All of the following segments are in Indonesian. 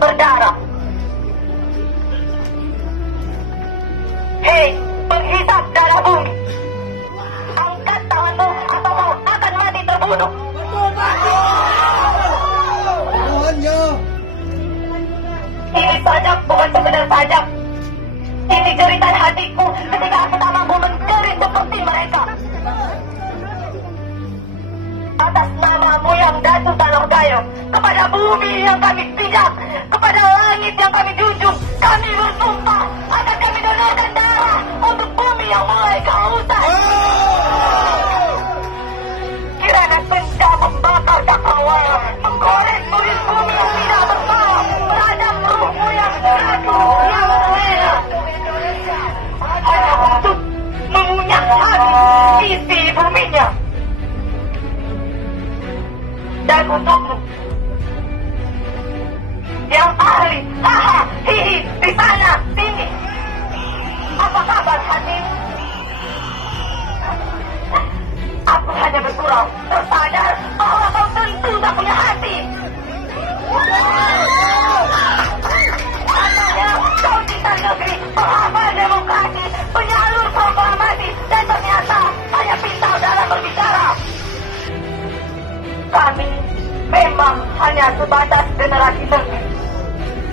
berdarah. Hei, penghisap darah bumi, angkat tanganmu atau kau akan mati terbunuh. Ini pajak bukan sekedar pajak. Ini jeritan hatiku ketika aku tak mampu menjerit seperti mereka. Atas namamu yang Datu Tanah Gayo, kepada bumi yang kami pijak, kepada langit yang kami junjung, kami bersumpah akan kami donorkan darah untuk bumi yang mulai kehausan. Kirana benda membakar cakrawala, menggoreng kulit bumi yang tidak bersalah, meradang ruhmu yang teratur, yang rela, hanya untuk mengunyah habis isi buminya. Dan untukmu yang ahli, haha, hihi, di sana, sini, apa kabar hatimu? Aku hanya bergurau, tersadar bahwa kau tentu tak punya hati. Katanya kau cinta negeri, penghafal demokrasi, penyalur proklamasi, dan ternyata hanya pintar dalam berbicara. Kami memang hanya sebatas generasi negeri,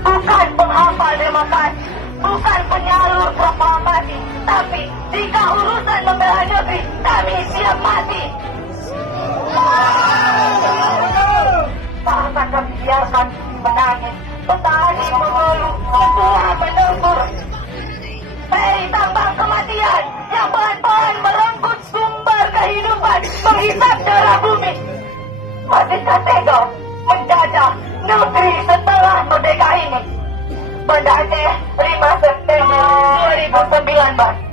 bukan penghafal demokrasi, bukan penyalur proklamasi. Tapi jika urusan membela negeri, kami siap mati. Tak akan kami biarkan menangis, petani mengeluh, tua menembur. Hei, tambang kematian yang pelan-pelan merenggut sumber kehidupan, menghisap darah bumi. Masihkah tega menjajah negeri setelah merdeka ini? Banda Aceh, 5 September 2019.